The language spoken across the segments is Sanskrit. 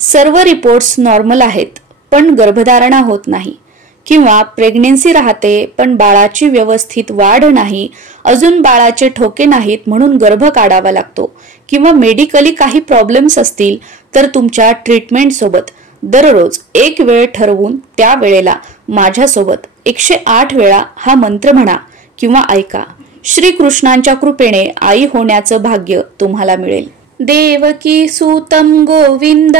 सर्व रिपोर्ट्स नॉर्मल आहेत पण गर्भधारणा होत नाही, किंवा प्रेग्नेन्सी राहते पण बाळाची व्यवस्थित वाढ नाही, अजून बाळाचे ठोके नाहीत म्हणून गर्भ काढावा लागतो, किंवा मेडिकली काही प्रॉब्लेम्स असतील तर तुमच्या ट्रीटमेंट सोबत दररोज एक वेळ ठरवून त्या वेळेला माझ्यासोबत 108 वेळा हा मंत्र म्हणा किंवा ऐका. श्री कृष्णांच्या कृपेने आई होण्याचं भाग्य तुम्हाला मिळेल. देवकी सूतं गोविंद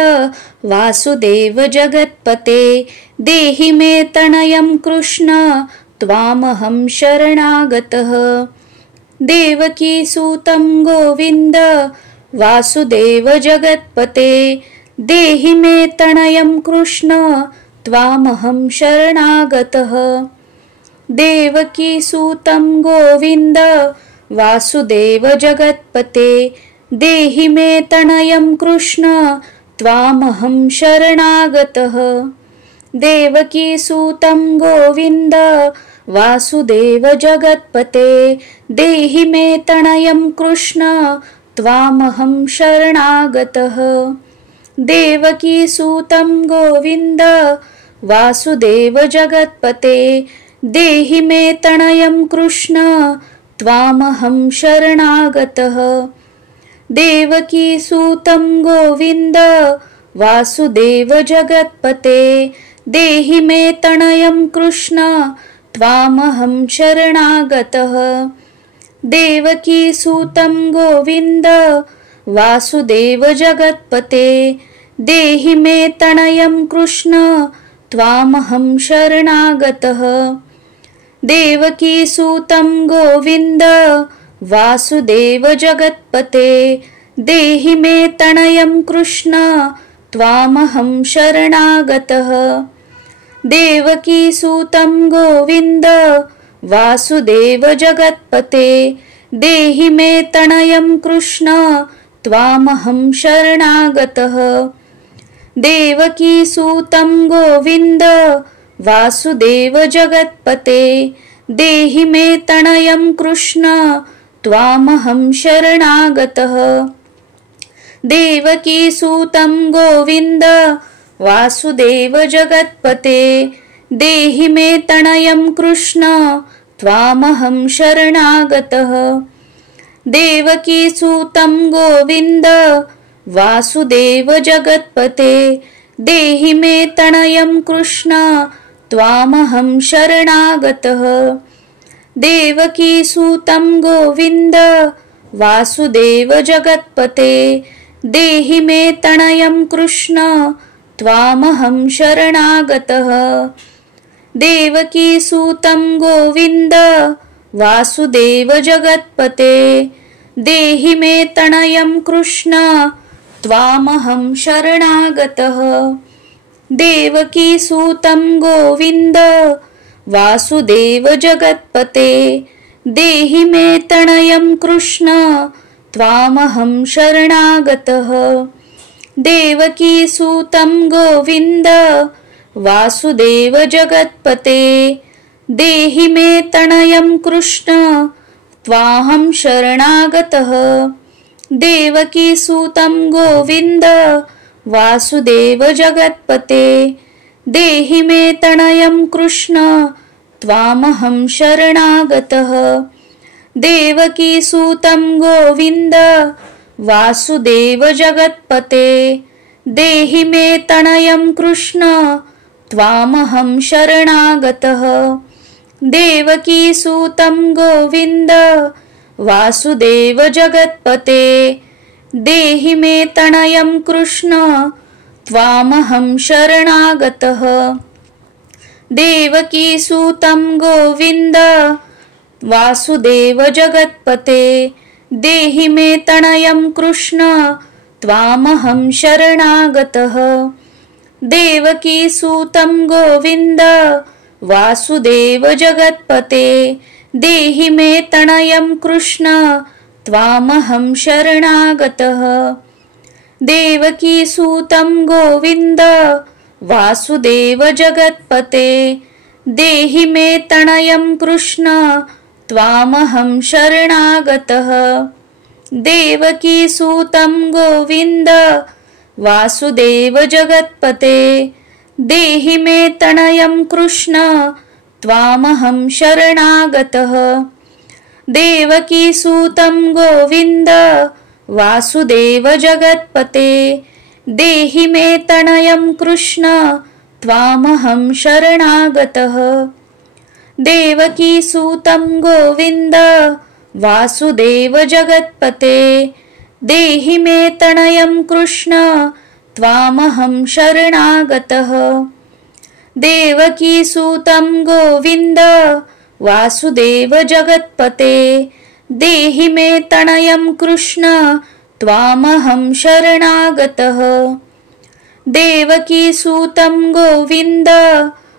वासुदेव जगत्पते देहि मे तनयं कृष्ण त्वामहं शरणागतः. देवकी सूतं गोविंद वासुदेव जगत्पते देहि मे तनयं कृष्ण त्वामहं शरणागतः. देवकी सूतं गोविंद वासुदेव जगत्पते देहि मे तनयं कृष्ण त्वामहं शरणागतः. देवकी सूतं गोविंद वासुदेव जगत्पते देहि मे तनयं कृष्ण त्वामहं शरणागतः. देवकी सूतं गोविंद वासुदेव जगत्पते देहि मे तनयं कृष्ण त्वामहं शरणागतः. देवकी सूतं गोविंद वासुदेव जगत्पते देहि मे तनयं कृष्ण त्वामहं शरणागतः. देवकी सूतं गोविंद वासुदेव जगत्पते देहि मे तनयं कृष्ण त्वामहं शरणागतः. देवकी सूतं गोविंद वासुदेव जगत्पते देहि मे तनयं कृष्ण त्वामहं शरणागतः. देवकी सूतं गोविंद वासुदेव जगत्पते देहि मे तनयं कृष्ण त्वामहं शरणागतः. देवकी सूतं गोविंद वासुदेव जगत्पते देहि मे तनयं कृष्ण त्वामहं शरणागतः. देवकी सूतं गोविंद वासुदेव जगत्पते देहि मे तनयं कृष्ण त्वामहं शरणागतः. देवकी सूतं गोविंद वासुदेव जगत्पते देहि मे तनयं कृष्ण त्वामहं शरणागतः. देवकी सूतं गोविंद वासुदेव जगत्पते देहि मे तनयं कृष्ण त्वामहं शरणागतः. देवकी सूतं गोविंद वासुदेव जगत्पते देहि मे तनयं कृष्ण त्वामहं शरणागतः. देवकी सूतं गोविंद वासुदेव जगत्पते देहि मे तनयं कृष्ण त्वामहं शरणागतः. देवकी सूतं गोविंद वासुदेव जगत्पते देहि मे तनयं कृष्ण त्वाहं शरणागतः. देवकी सूतं गोविंद वासुदेव जगत्पते देहि मे तनयं कृष्ण त्वामहं शरणागतः. देवकी सूतं गोविंद वासुदेव जगत्पते देहि मे तनयं कृष्ण त्वामहं शरणागतः. देवकी सूतं गोविंद वासुदेव जगत्पते देहि मे तनयं कृष्ण त्वामहं शरणागतः. देवकी सूतं गोविंद वासुदेव जगत्पते देहि मे तनयं कृष्ण त्वामहं शरणागतः. देवकी सूतं गोविंद वासुदेव जगत्पते देहि मे तनयं कृष्ण त्वामहं शरणागतः. देवकी सूतं गोविंद वासुदेव जगत्पते देहि मे तनयं कृष्ण त्वामहं शरणागतः. देवकी सूतं गोविंद वासुदेव जगत्पते देहि मे तनयं कृष्ण त्वामहं शरणागतः। देवकीसूतं गोविन्द वासुदेव जगत्पते देहि मे तनयं कृष्ण त्वामहं शरणागतः। देवकीसूतं गोविन्द वासुदेव जगत्पते देहि मे तनयं कृष्ण त्वामहं शरणागतः। देवकीसूतं गोविन्द वासुदेव जगत्पते देहि मे तनयं कृष्ण त्वामहं शरणागतः। देवकीसूतं गोविन्द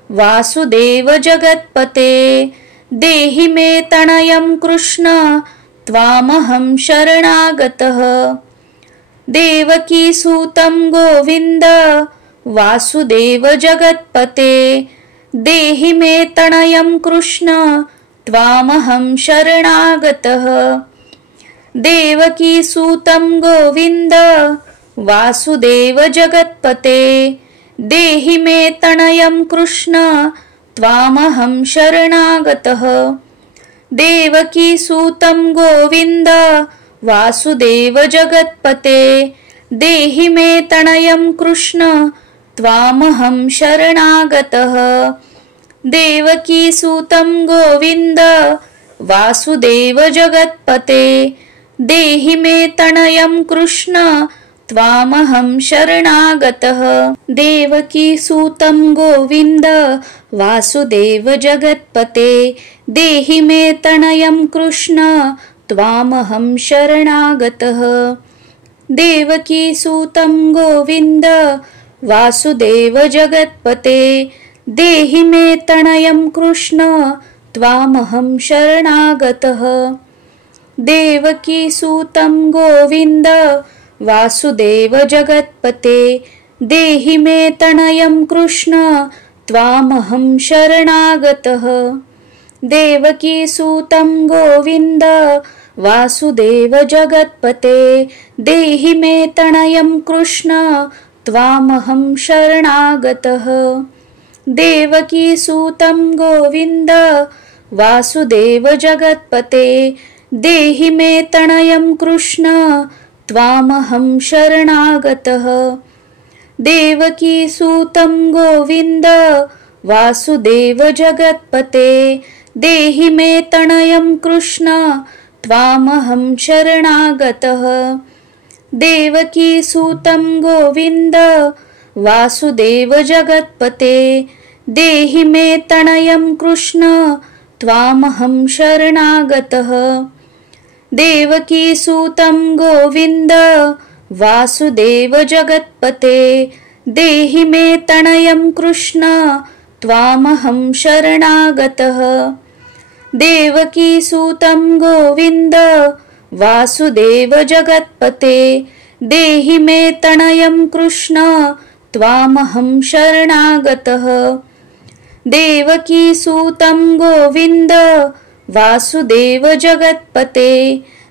वासुदेव जगत्पते देहि मे तनयं कृष्ण त्वामहं शरणागतः। देवकीसूतं गोविन्द वासुदेव जगत्पते देहि मे तनयं कृष्ण त्वामहं शरणागतः। देवकीसूतं गोविन्द वासुदेव जगत्पते देहि मे तनयं कृष्ण त्वामहं शरणागतः। देवकीसूतं गोविन्द वासुदेव जगत्पते देहि मे तनयं कृष्ण त्वामहं शरणागतः। देवकीसूतं गोविन्द वासुदेव जगत्पते देहि मे तनयं कृष्ण त्वामहं शरणागतः। देवकीसूतं गोविन्द वासुदेव जगत्पते देहि मे तनयं कृष्ण त्वामहं शरणागतः। देवकीसूतं गोविन्द वासुदेव जगत्पते देहि मे तनयं कृष्ण त्वामहं शरणागतः। देवकीसूतं गोविन्द वासुदेव जगत्पते देहि मे तनयं कृष्ण त्वामहं शरणागतः। देवकीसूतं गोविन्द वासुदेव जगत्पते देहि मे तनयं कृष्ण त्वामहं शरणागतः। देवकीसूतं गोविन्द वासुदेव जगत्पते देहि मे तनयं कृष्ण त्वामहं शरणागतः। देवकीसूतं गोविन्द वासुदेव जगत्पते देहि मे तनयं कृष्ण त्वामहं शरणागतः। देवकीसूतं गोविन्द वासुदेव जगत्पते देहि मे तनयं कृष्ण त्वामहं शरणागतः। देवकीसूतं गोविन्द वासुदेव जगत्पते देहि मे तनयं कृष्ण त्वामहं शरणागतः। देवकीसूतं गोविन्द वासुदेव जगत्पते देहि मे तनयं कृष्ण त्वामहं शरणागतः। देवकीसूतं गोविन्द वासुदेव जगत्पते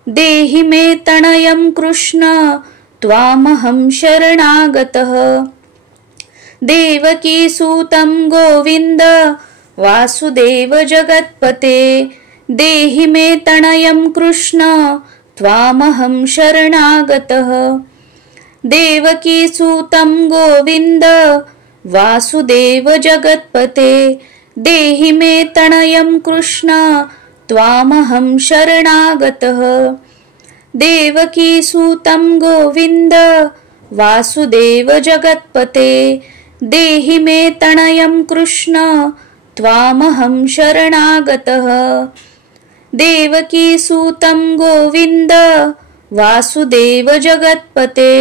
देहि मे तनयं कृष्ण त्वामहं शरणागतः। देवकीसूतं गोविन्द वासुदेव जगत्पते देहि मे तनयं कृष्ण त्वामहं शरणागतः। देवकीसूतं गोविन्द वासुदेव जगत्पते देहि मे तनयं कृष्ण त्वामहं शरणागतः। देवकीसूतं गोविन्द वासुदेव जगत्पते देहि मे तनयं कृष्ण त्वामहं शरणागतः। देवकीसूतं गोविन्द वासुदेव जगत्पते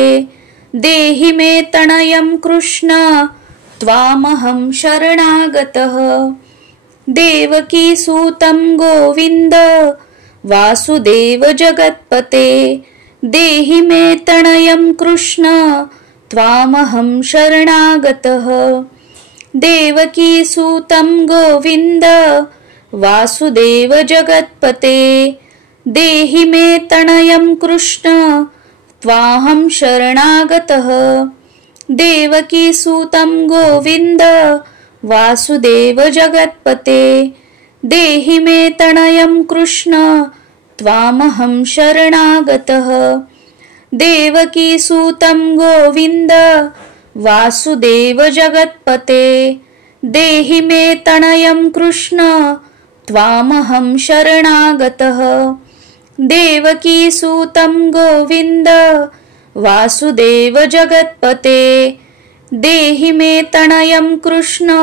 देहि मे तनयं कृष्ण त्वामहं शरणागतः। देवकीसूतं गोविन्द वासुदेव जगत्पते देहि मे तनयं कृष्ण त्वामहं शरणागतः। देवकीसूतं गोविन्द वासुदेव जगत्पते देहि मे तनयं कृष्ण त्वाहं शरणागतः। देवकी सूतं गोविन्द वासुदेव जगत्पते देहि मे तनयं कृष्ण त्वामहं शरणागतः। देवकी सूतं गोविन्द वासुदेव जगत्पते देहि मे तनयं कृष्ण त्वामहं शरणागतः। देवकी सूतं गोविन्द वासुदेव जगत्पते देहि मे तनयं कृष्ण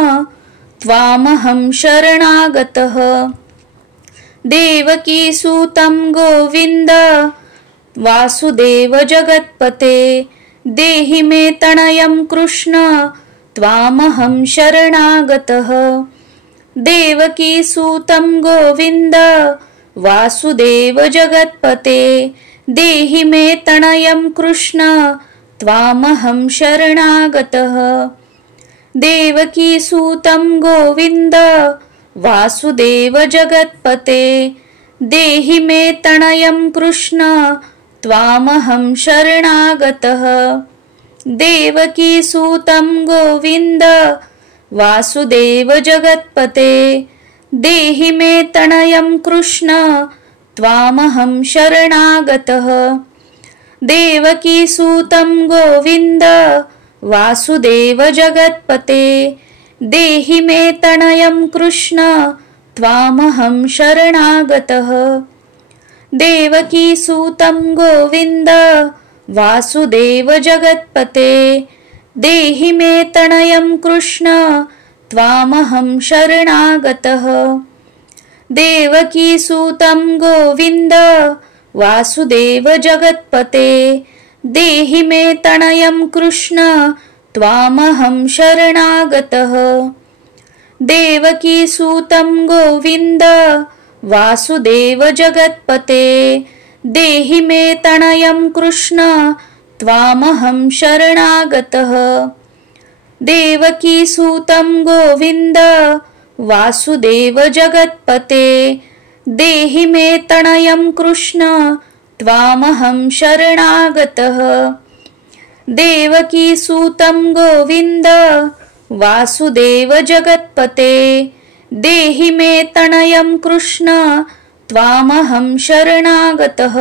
त्वामहं शरणागतः। देवकी सूतं गोविन्द वासुदेव जगत्पते देहि मे तनयं कृष्ण त्वामहं शरणागतः। देवकी सूतं गोविन्द वासुदेव जगत्पते देहि मे तनयं कृष्ण त्वामहं शरणागतः। देवकी सूतं गोविन्द वासुदेव जगत्पते देहि मे तनयं कृष्ण त्वामहं शरणागतः। देवकी सूतं गोविन्द वासुदेव जगत्पते देहि मे तनयं कृष्ण त्वामहं शरणागतः। देवकी सूतं गोविन्द वासुदेव जगत्पते देहि मे तनयं कृष्ण त्वामहं शरणागतः। देवकी सूतं गोविन्द वासुदेव जगत्पते देहि मे तनयं कृष्ण त्वामहं शरणागतः। देवकी सूतं गोविन्द वासुदेव जगत्पते देहि मे तनयं कृष्ण त्वामहं शरणागतः। देवकी सूतं गोविन्द वासुदेव जगत्पते देहि मे तनयं कृष्ण त्वामहं शरणागतः। देवकी सूतं गोविन्द वासुदेव जगत्पते देहि मे तनयं कृष्ण त्वामहं शरणागतः। देवकी सूतं गोविन्द वासुदेव जगत्पते देहि मे तनयं कृष्ण त्वामहं शरणागतः।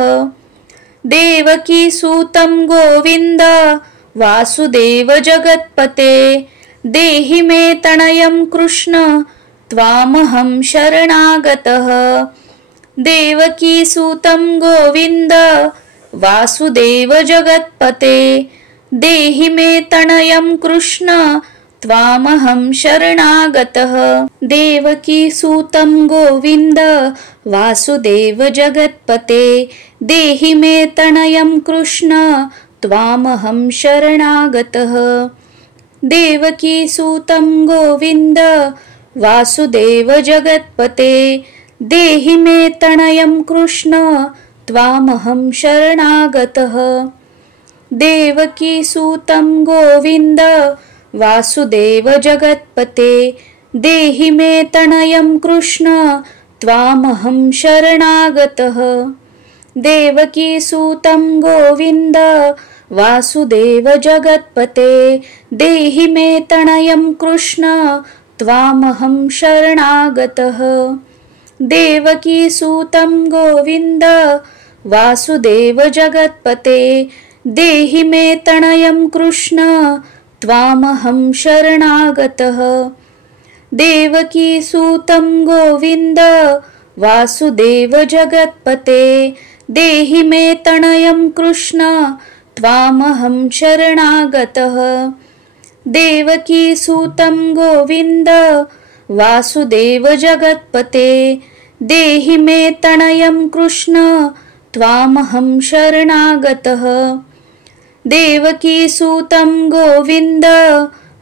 देवकी सूतं गोविन्द वासुदेव जगत्पते देहि मे तनयं कृष्ण त्वामहं शरणागतः। देवकी सूतं गोविन्द वासुदेव जगत्पते देहि मे तनयं कृष्ण त्वामहं शरणागतः। देवकी सूतं गोविन्द वासुदेव जगत्पते देहि मे तनयं कृष्ण त्वामहं शरणागतः। देवकी सूतं गोविन्द वासुदेव जगत्पते देहि मे तनयं कृष्ण त्वामहं शरणागतः। देवकी सूतं गोविन्द वासुदेव जगत्पते देहि मे तनयं कृष्ण त्वामहं शरणागतः। देवकी सूतं गोविन्द वासुदेव जगत्पते देहि मे तनयं कृष्ण त्वामहं शरणागतः। देवकी सूतं गोविन्द वासुदेव जगत्पते देहि मे तनयं कृष्ण त्वामहं शरणागतः। देवकी सूतं गोविन्द वासुदेव जगत्पते देहि मे तनयं कृष्ण त्वामहं शरणागतः। देवकी सूतं गोविन्द वासुदेव जगत्पते देहि मे तनयं कृष्ण त्वामहं शरणागतः। देवकी सूतं गोविन्द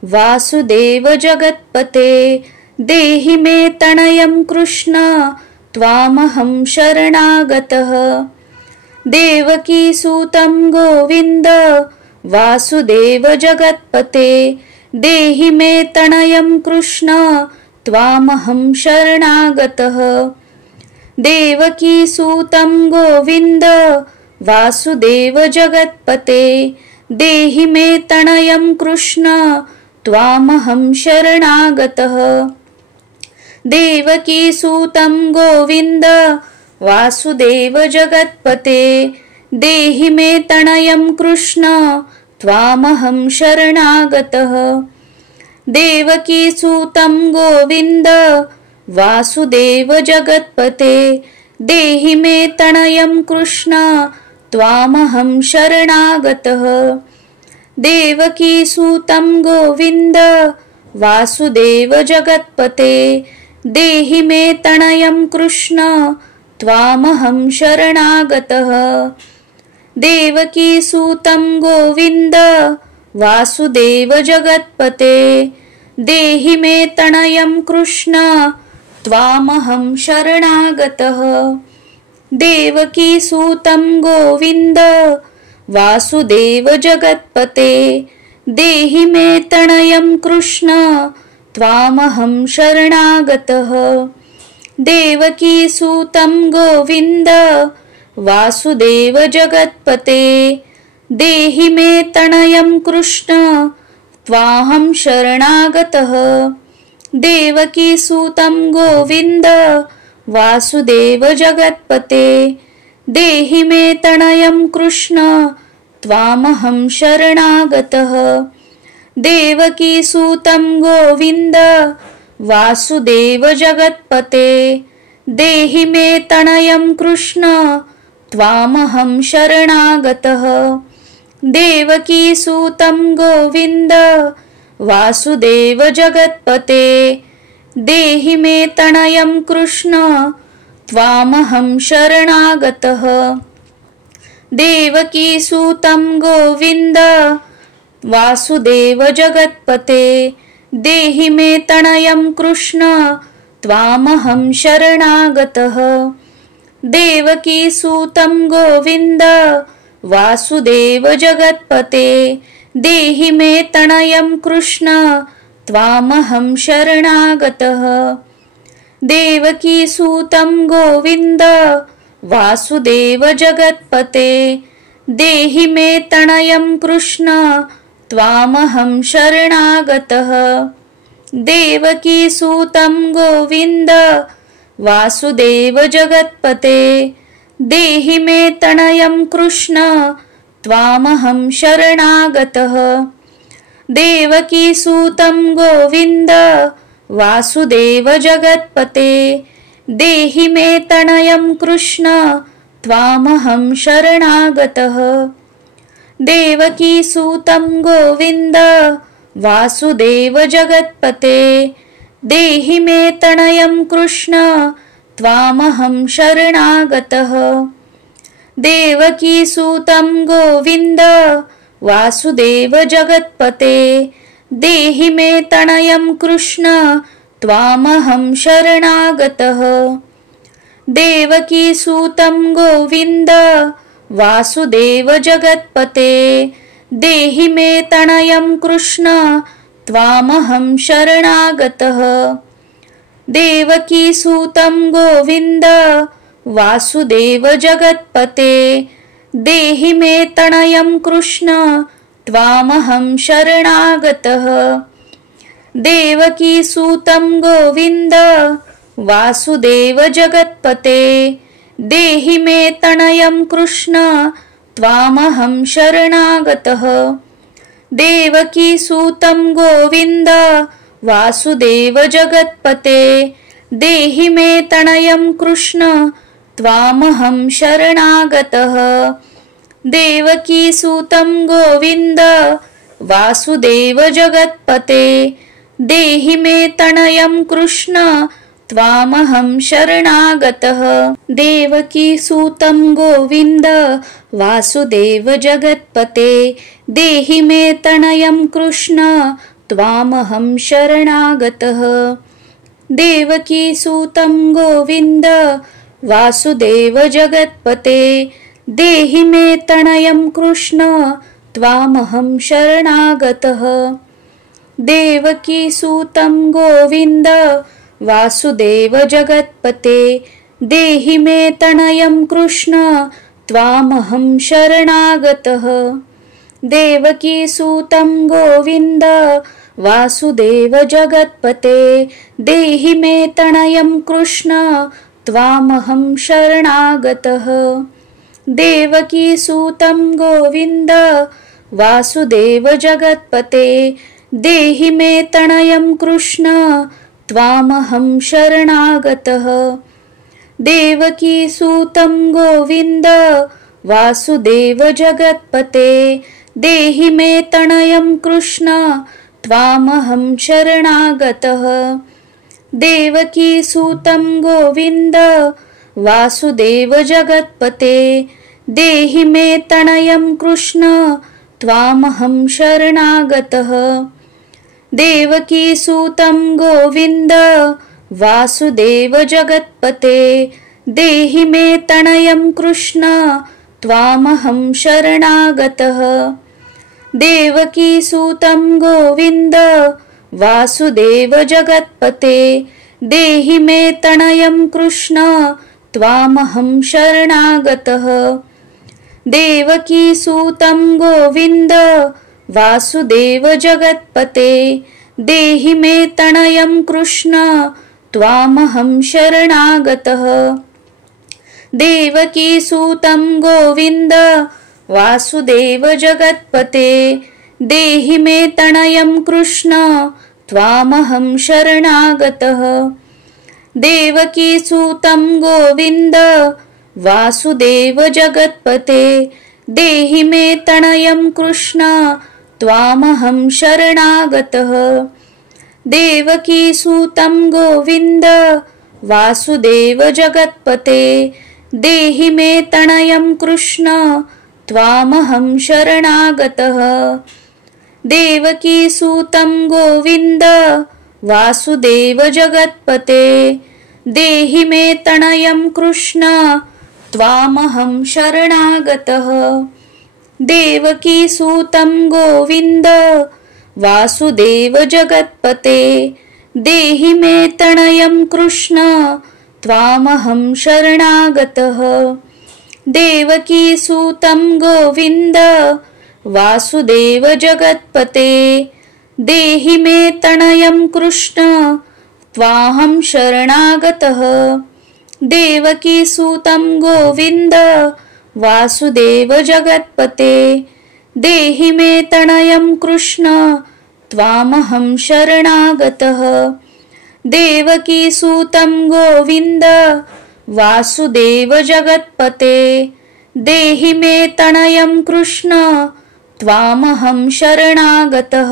वासुदेव जगत्पते देहि मे तनयं कृष्ण त्वामहं शरणागतः। देवकी सूतं गोविन्द वासुदेव जगत्पते देहि मे तनयं कृष्ण त्वामहं शरणागतः। देवकी सूतं गोविन्द वासुदेव जगत्पते देहि मे तनयं कृष्ण त्वामहं शरणागतः। देवकीसूतं गोविन्द वासुदेव जगत्पते, देहि मे तनयं कृष्ण त्वामहं शरणागतः। देवकीसूतं गोविन्द वासुदेव जगत्पते, देहि मे तनयं कृष्ण त्वामहं शरणागतः। देवकीसूतं गोविन्द वासुदेव जगत्पते, देहि मे तनयं कृष्ण त्वामहं शरणागतः। देवकीसूतं गोविन्द वासुदेव जगत्पते, देहि मे तनयं कृष्ण त्वामहं शरणागतः। देवकीसूतं गोविन्द वासुदेव जगत्पते, देहि मे तनयं कृष्ण त्वामहं शरणागतः। देवकीसूतं गोविन्द वासुदेव जगत्पते, देहि मे तनयं कृष्ण त्वाहं शरणागतः। देवकीसूतं गोविन्द वासुदेव जगत्पते, देहि मे तनयं कृष्ण त्वामहं शरणागतः। देवकीसूतं गोविन्द वासुदेव जगत्पते, देहि मे तनयं कृष्ण त्वामहं शरणागतः। देवकीसूतं गोविन्द वासुदेव जगत्पते, देहि मे तनयं कृष्ण त्वामहं शरणागतः। देवकीसूतं गोविन्द वासुदेव जगत्पते, देहि मे तनयं कृष्ण त्वामहं शरणागतः। देवकीसूतं गोविन्द वासुदेव जगत्पते, देहि मे तनयं कृष्ण त्वामहं शरणागतः। देवकीसूतं गोविन्द वासुदेव जगत्पते, देहि मे तनयं कृष्ण त्वामहं शरणागतः। देवकीसूतं गोविन्द वासुदेव जगत्पते, देहि मे तनयं कृष्ण त्वामहं शरणागतः। देवकीसूतं गोविन्द वासुदेव जगत्पते, देहि मे तनयं कृष्ण त्वामहं शरणागतः। देवकीसूतं गोविन्द वासुदेव जगत्पते, देहि मे तनयं कृष्ण त्वामहं शरणागतः। देवकीसूतं गोविन्द वासुदेव जगत्पते, देहि मे तनयं कृष्ण त्वामहं शरणागतः। देवकीसूतं गोविन्द वासुदेव जगत्पते, देहि मे तनयं कृष्ण त्वामहं शरणागतः। देवकीसूतं गोविन्द वासुदेव जगत्पते, देहि मे तनयं कृष्ण त्वामहं शरणागतः। देवकीसूतं गोविन्द वासुदेव जगत्पते, देहि मे तनयं कृष्ण त्वामहं शरणागतः। देवकीसूतं गोविन्द वासुदेव जगत्पते, देहि मे तनयं कृष्ण त्वामहं शरणागतः। देवकीसूतं गोविन्द वासुदेव जगत्पते, देहि मे तनयं कृष्ण त्वामहं शरणागतः। देवकीसूतं गोविन्द वासुदेव जगत्पते, देहि मे तनयं कृष्ण त्वामहं शरणागतः। देवकीसूतं गोविन्द वासुदेव जगत्पते, देहि मे तनयं कृष्ण त्वामहं शरणागतः। देवकीसूतं गोविन्द वासुदेव जगत्पते, देहि मे तनयं कृष्ण त्वामहं शरणागतः। देवकी सूतं गोविन्द वासुदेव जगत्पते देहि मे तनयं कृष्ण त्वामहं शरणागतः। देवकी सूतं गोविन्द वासुदेव जगत्पते देहि मे तनयं कृष्ण त्वामहं शरणागतः। देवकी सूतं गोविन्द वासुदेव जगत्पते देहि मे तनयं कृष्ण त्वामहं शरणागतः। देवकी सूतं गोविन्द वासुदेव जगत्पते देहि मे तनयं कृष्ण त्वामहं शरणागतः। देवकी सूतं गोविन्द वासुदेव जगत्पते देहि मे तनयं कृष्ण त्वामहं शरणागतः। देवकी सूतं गोविन्द वासुदेव जगत्पते देहि मे तनयं कृष्ण त्वामहं शरणागतः। देवकी सूतं गोविन्द वासुदेव जगत्पते देहि मे तनयं कृष्ण त्वामहं शरणागतः। देवकी सूतं गोविन्द वासुदेव जगत्पते देहि मे तनयं कृष्ण त्वामहं शरणागतः। देवकी सूतं गोविन्द वासुदेव जगत्पते देहि मे तनयं कृष्ण त्वामहं शरणागतः। देवकी सूतं गोविन्द वासुदेव जगत्पते देहि मे तनयं कृष्ण त्वामहं शरणागतः। देवकी सूतं गोविन्द वासुदेव जगत्पते देहि मे तनयं कृष्ण त्वामहं शरणागतः। देवकी सूतं गोविन्द वासुदेव जगत्पते देहि मे तनयं कृष्ण त्वामहं शरणागतः। देवकी सूतं गोविन्द वासुदेव जगत्पते देहि मे तनयं कृष्ण त्वाहं शरणागतः। देवकी सूतं गोविन्द वासुदेव जगत्पते देहि मे तनयं कृष्ण त्वामहं शरणागतः। देवकी सूतं गोविन्द वासुदेव जगत्पते देहि मे तनयं कृष्ण त्वामहं शरणागतः।